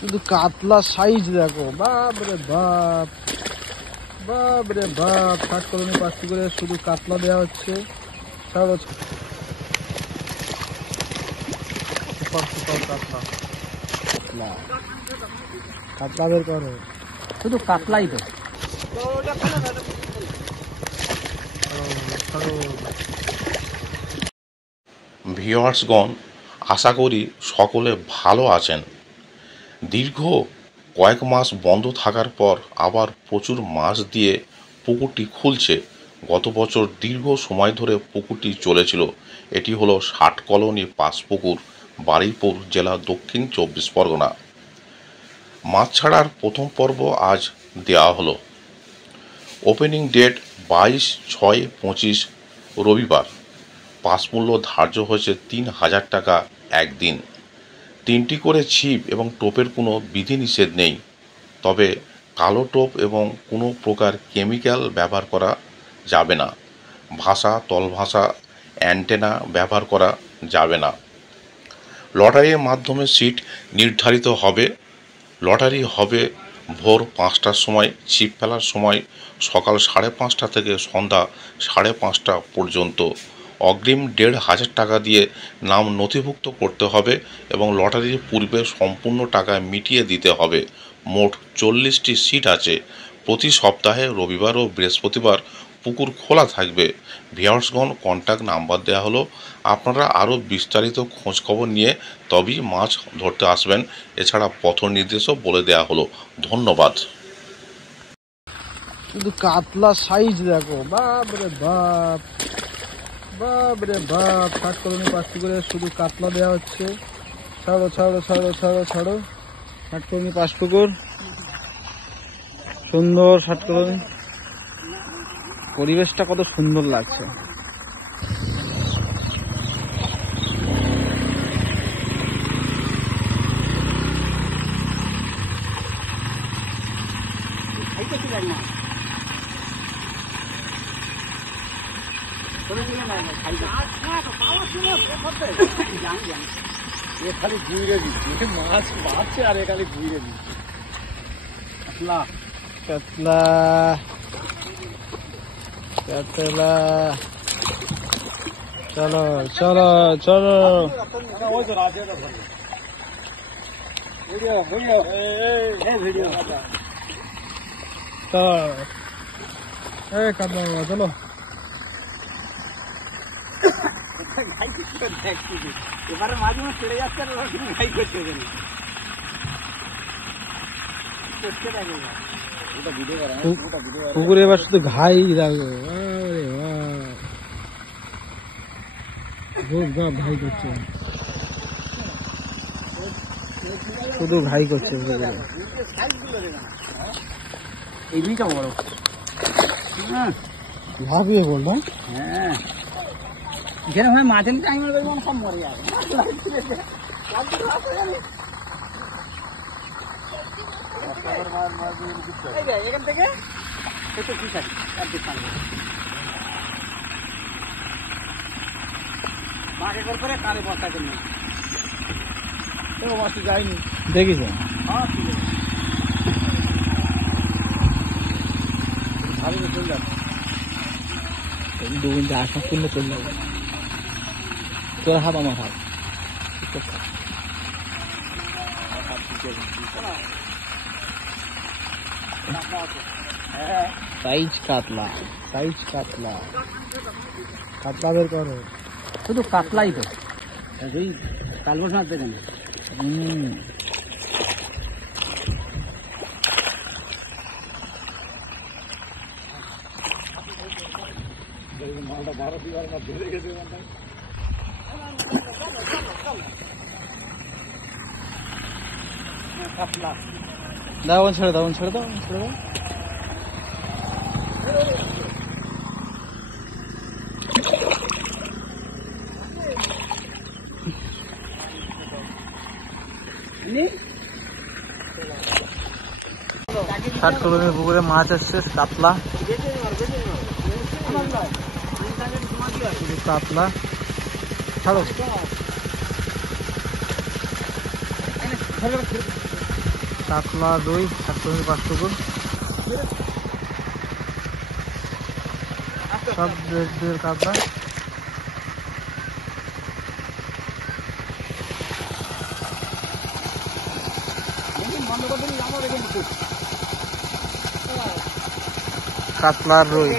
শুধু কাতলা সাইজ দেখো, বাপ রে বাপ, বাপ রে বাপ। 60 কলোনি 5 করে শুধু কাতলা দেওয়া হচ্ছে। ছাড়ো সুপার সুপার কাতলা, কাতলা বের করো, শুধু কাতলাই তো। ভিউয়ার্সগণ, আশা করি সকলে ভালো আছেন। দীর্ঘ কয়েক মাস বন্ধ থাকার পর আবার প্রচুর মাছ দিয়ে পুকুরটি খুলছে। গত বছর দীর্ঘ সময় ধরে পুকুরটি চলেছিল। এটি হলো 60 কলোনি 5 পুকুর, বারুইপুর জেলা, দক্ষিণ 24 পরগনা। মাছ ছাড়ার প্রথম পর্ব আজ দেওয়া হলো। ওপেনিং ডেট 22/6/25 রবিবার। পাস মূল্য ধার্য হয়েছে 3000 টাকা একদিন। 3টি করে ছিপ এবং টোপের কোনো বিধিনিষেধ নেই, তবে কালো টোপ এবং কোনো প্রকার কেমিক্যাল ব্যবহার করা যাবে না। ভাষা, তলভাষা, অ্যান্টেনা ব্যবহার করা যাবে না। লটারির মাধ্যমে সিট নির্ধারিত হবে। লটারি হবে ভোর 5টার সময়, ছিপ ফেলার সময় সকাল 5:30 থেকে সন্ধ্যা 5:30 পর্যন্ত। অগ্রিম 1500 টাকা দিয়ে নাম নথিভুক্ত করতে হবে এবং লটারির পূর্বে সম্পূর্ণ টাকা মিটিয়ে দিতে হবে। মোট 40টি সিট আছে। প্রতি সপ্তাহে রবিবার ও বৃহস্পতিবার পুকুর খোলা থাকবে। ভিউয়ার্সগণ, কন্ট্যাক্ট নাম্বার দেওয়া হলো। আপনারা আরও বিস্তারিত খোঁজখবর নিয়ে তবেই মাছ ধরতে আসবেন। এছাড়া পথ নির্দেশও বলে দেওয়া হলো। ধন্যবাদ। শুধু কাতলা সাইজ দেখো, বাপ রে বাপ, বাপ রে বাপ। 60 কলোনি 5 করে শুধু কাতলা দেওয়া হচ্ছে। ছাড়ো ছাড়ো ছাড়ো ছাড়ো ছাড়ো। 60 কলোনি 5 পুকুর, সুন্দর 60 কলোনি। পরিবেশটা কত সুন্দর লাগছে। খালি ঘুরে দিচ্ছে, মাছ বাড়ছে আর খালি ঘুরে দিচ্ছে। কাতলা কাতলা কাতলা, চলো চলো চলো। কাতলা চলো। এবারে মাঝে মাঝে ছেড়ে যাচ্ছে, ভাই করছে পুকুরে এবার শুধু ঘাই দেখো, ঘাই করছে, শুধু ঘাই করছে। এই দুইটা বড়, ভাবিয়ে বললাম। হ্যাঁ, এখানে হয় মাঝে টাইম সব মরে যাবে। এখান থেকে মাকে করে কালে বস্তা কিনে যায়নি, দেখিস ভালো চলে যাবে। 2 ঘন্টা আসা করলে চলে যাবে। তোর হাত আমার হাত, সাইজ কাতলা, সাইজ কাতলা, কাতলা বের করো। শুধু কাতলাই তো, কালবস মাছ দেখেন। দাও, ছেড়ে দাও, ছেড়ে দাও, ছেড়ে দাও। ষাট কলোনির পুকুরে মাছ আসছে, কাতলা, কাতলা। ছাড়ো। কাতলা রুই 5 টুকুর সব দেড় কাতলা। কাতলা রুই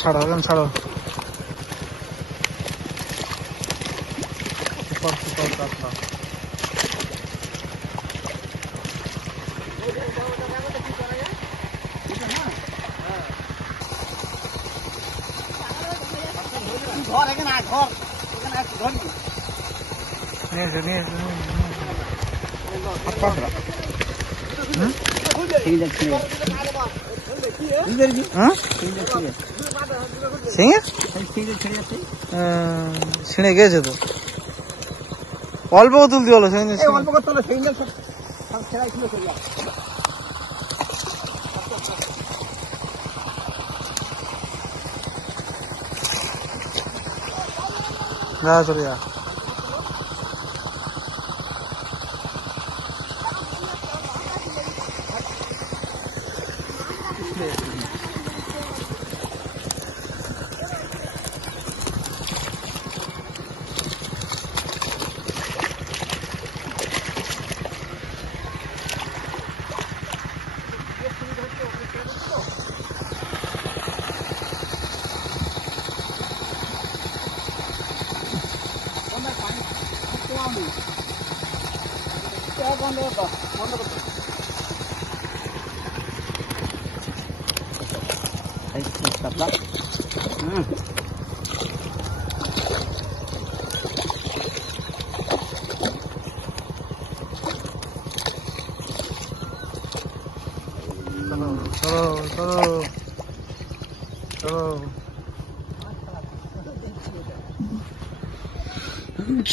ছাড়ো ছাড়ো কাতলা। ঘর এখানে ঘর এখানে ঘর ছিঁড়ে গেছে তো, অল্প তুলতে হলো অল্প করতে হলো সেই সব ছেড়াই ছিল চলে যা।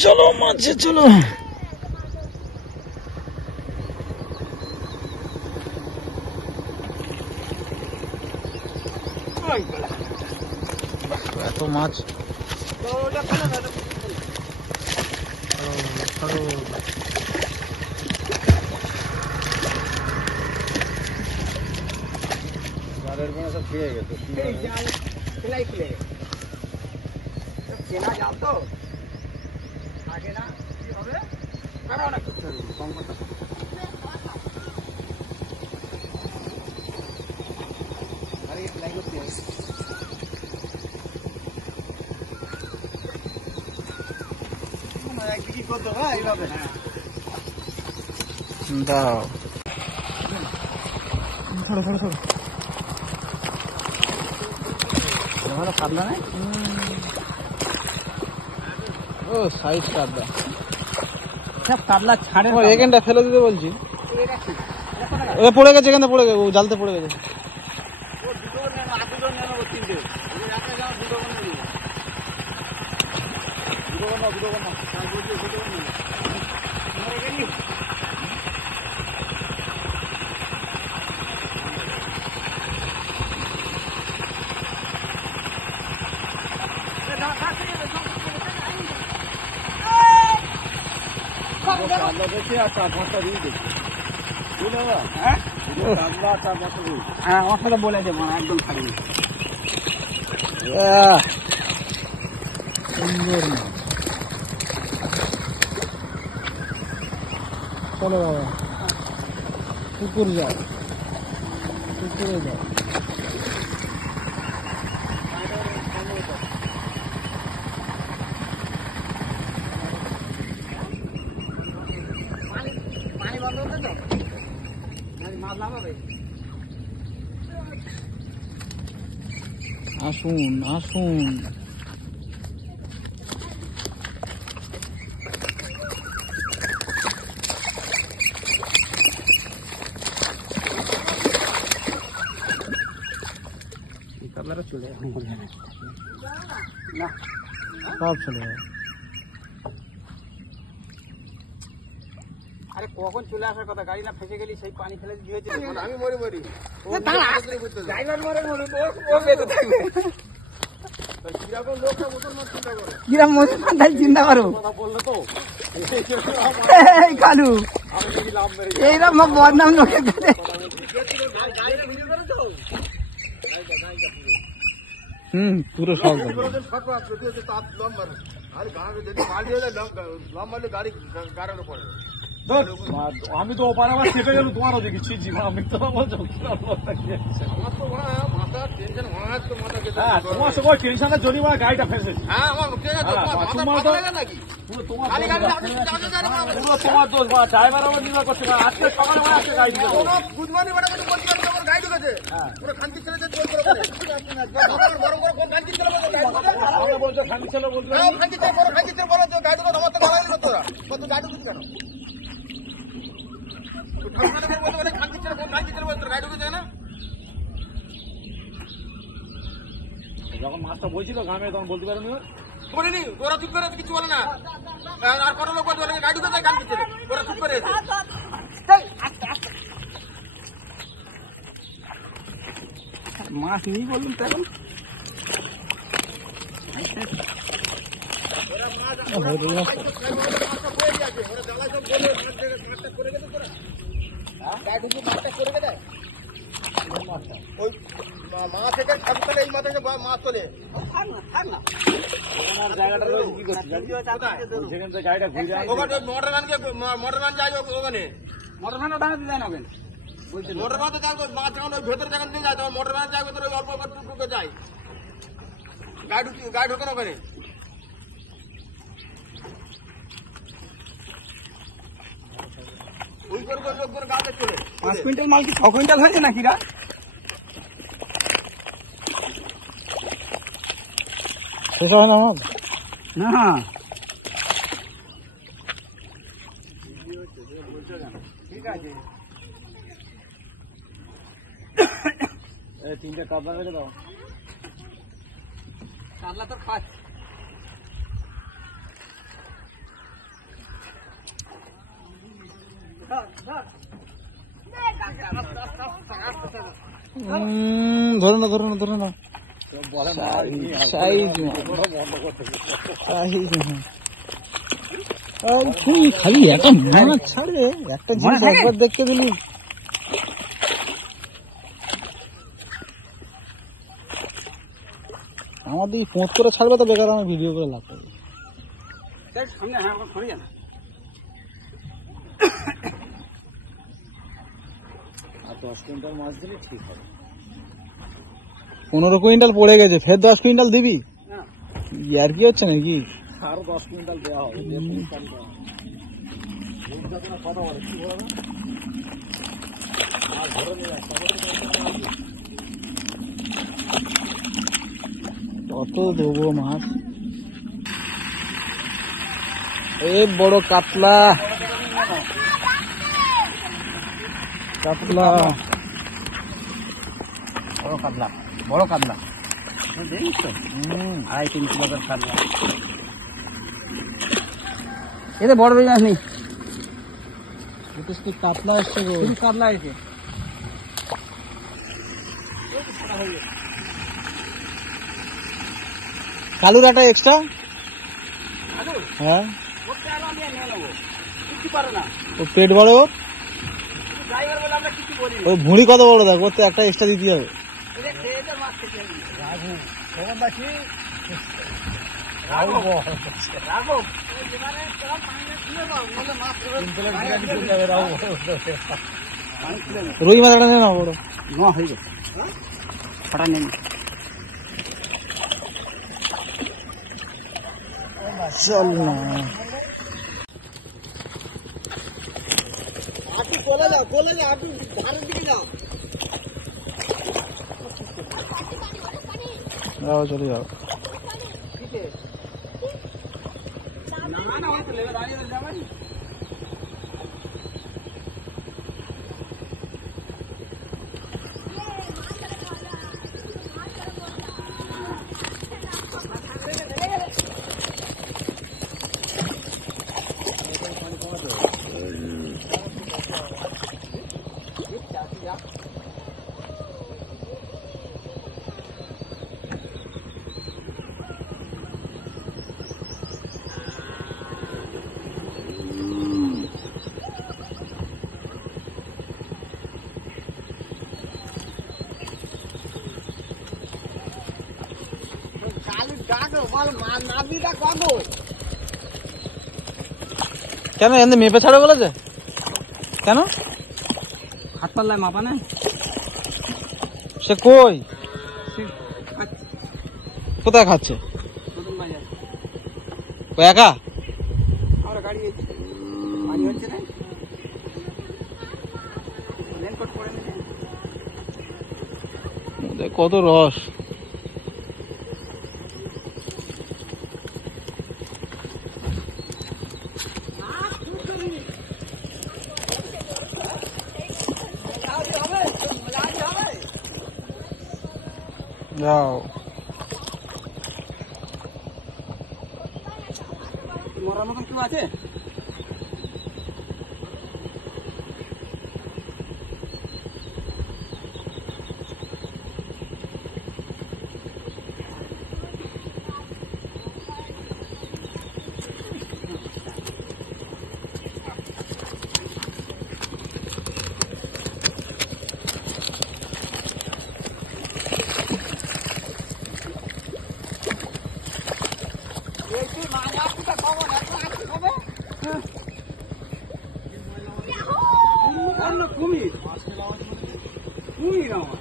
চলো মাঝে চলো। এত মাছ সব খেয়ে গেছে চেনা যাও তো আগে না কি হবে অনেক কম কথা দাও ছাড়ো ছাড়ো ছাড়ো ভালো কাটলা না ও সাইজ কাটলা সব কাটলা ছাড়ে এখানটা ফেলে দিতে বলছি। পড়ে গেছে এখানে পড়ে গেছে জালতে পড়ে গেছে। হ্যাঁ আমার সাথে বলে দেবো একদম ছাড়িয়ে সুন্দর না। চলো বাবা পুকুর যাও, পুকুরে যাও। পানি বন্ধ হচ্ছে তো মাছ লাগাবে আসুন আসুন চলে না সব চলে যাবে। আরে কখন চলে আসার কথা, গাড়ি না ফেসে গেলি সেই পানি ফেলে দিয়েছে আমি মরি ড্রাইভার মরে মরে ও বেঁধে থাকবে। কিরম মুসলমান তাই চিন্তা করো এই কালু এইরকম বদনাম লোকের কাছে পুরো সব আমি তো ওপারে আমার চেপে গেল তোমারও দেখেছি আমি তো তোমার সময় টেনশনের জন্য গাড়িটা ফেসেছি তোমার দোষ বা ড্রাইভার আমার নির্ভর করছে না আজকে সকালে আজকে গাড়ি দিতে বলছো খান্তি ছেলে বলছো যখন মাছটা বলছিল গ্রামে তখন বলতে পারেনি বলিনি ওরা চুপ করে কিছু বলে না আর কোনো লোক বলতে পারে গাড়ি কোথায় গান দিচ্ছে ওরা চুপ করে মাছ নেই বলুন তো এখন মা থেকে সবকালে এই মাথায় মাছ তোলে জায়গাটা কি করছি সেখান থেকে গাড়িটা ঘুরে যায় ওখানে মোটর ভ্যান যায় ওখানে মোটর ভ্যান ওটা দেয় না মোটর ভ্যান তো যাবে মাছ যখন ওই ভেতরে যখন নিয়ে যায় তখন মোটর ভ্যান যাবে তোর অল্প অল্প টুকটুকে যায় গাড়ি ঢোকে না ওখানে ওই করে লোক করে গাড়ি চলে 5 কুইন্টাল মাল কি 6 কুইন্টাল হয়েছে নাকি রা শেষ হয় না না ঠিক আছে তিনটে কাপড় রেখে দাও কাতলা তো খাস ধরো না ধরো না ধরো না খালি একটা মাছ ছাড়ে একটা জিনিস একবার দেখতে পেলি আমাদের পোঁত করে ছাড়বে তো বেকার আমার ভিডিও করে লাভ করবে সামনে হ্যাঁ সরে যান 10 কুইন্টাল মাছ দিলে ঠিক হবে 15 কুইন্টাল পড়ে গেছে ফের 10 কুইন্টাল দিবি আর কি হচ্ছে নাকি আরো 10 কুইন্টাল দেওয়া হবে কথা বলে কি হবে কত দেবো মাছ এই বড় কাতলা কাতলা বড় কাতলা দেখিস তো 2.5-3 কিলো কাতলা এতে বড় রুই মাছ নেই কাতলা এসছে গো কাতলা এসে কালুর একটা এক্সট্রা হ্যাঁ ও পেট বড় ওই ভুঁড়ি কত বড় দেখ ওর তো একটা এক্সট্রা দিতে হবে রুই মাছ একটা নেই না বড় হয়ে গেছে ফটা নেই চল না চলে যাও আপনি ধারের দিকে যাও যাও চলে যাও কেন এমনি মেপে ছাড়ো বলেছে? কেন? হাত পাল্লায় মাপা নেই। সে কই? কোথায় খাচ্ছে? ও একা? আমরা গাড়ি হচ্ছে না, রেনকোট পরে নিতে। দেখ কত রস। যাও মরার মতন কেউ আছে? কুমির কুমির আমার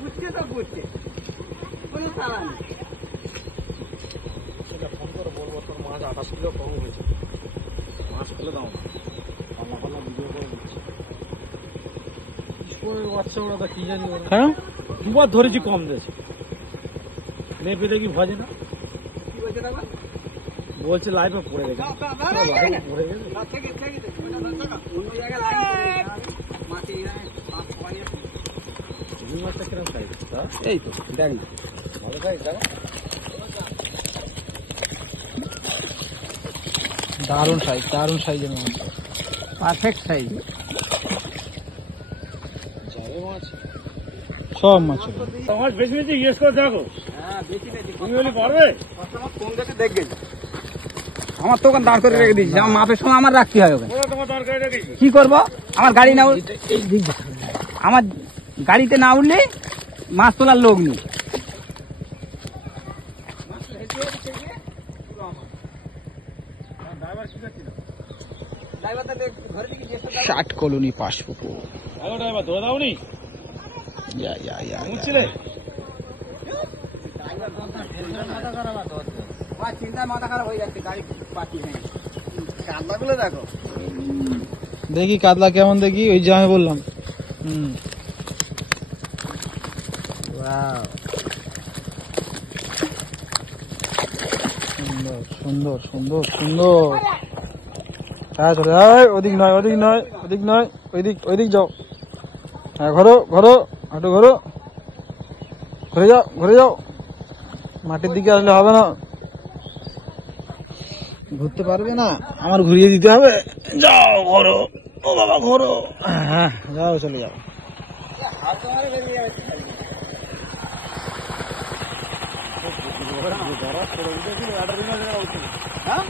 বুঝছে তো বুঝছে, কোনো তারা নেই। ফোন করে বলবো তোর মাছ 28 কিলো কম হয়েছে, মাছ ফেলে দাও না, পাল্লা পাল্লা ভিডিও করে দিচ্ছে। বাচ্চা ওরা তো কি জানি ওরা হ্যাঁ দুবার ধরেছি কম দিয়েছে, নেপে দেখি ভজে না, কি বলছে দাদা? বলছে লাইভে পড়ে গেছে, লাইভে পড়ে গেছে। অন্য জায়গায় লাইন করে মাটি রুই মাছটা কিরকম সাইজ? এই তো দেখ না, ভালো সাইজ দাও। দারুণ সাইজের মাছ, পারফেক্ট সাইজ। যাবে মাছ, সব মাছ। মাছ বেশি বেশি ইয়েস করে দেখো, হ্যাঁ বেশি বেশি তুমি বলি পারবে? কোন দেখে দেখবে, আমার তো ওখানে দাঁড় করে রেখে দিয়েছি, আমার মাপের সময় আমার রাখতে হবে ওখানে। ওরা তোমার দরকার রেখেছি। কি করবো, আমার গাড়ি না আমার গাড়িতে না উঠলে মাছ তোলার লোক নেই। ষাট কলোনি পাশপুকুর। হ্যালো ড্রাইভার, ধরে দাও নি বুঝছিলে? চিন্তায় মাথা খারাপ হয়ে যাচ্ছে, গাড়ি পাচ্ছি নেই। কাঁদলাগুলো দেখো, দেখি কাতলা কেমন, দেখি ওই যে আমি বললাম। সুন্দর সুন্দর সুন্দর সুন্দর। হ্যাঁ চলে যায়, ওদিক নয় ওদিক নয় ওদিক নয়, ওইদিক যাও। হ্যাঁ ঘোরো ঘোরো, হাঁটু ঘোরো, ঘুরে যাও। মাটির দিকে আসলে হবে না, ঘুরতে পারবে না, আমার ঘুরিয়ে দিতে হবে। যাও ঘোরো, ও বাবা ঘোরো, হ্যাঁ যাও চলে যাও। হ্যাঁ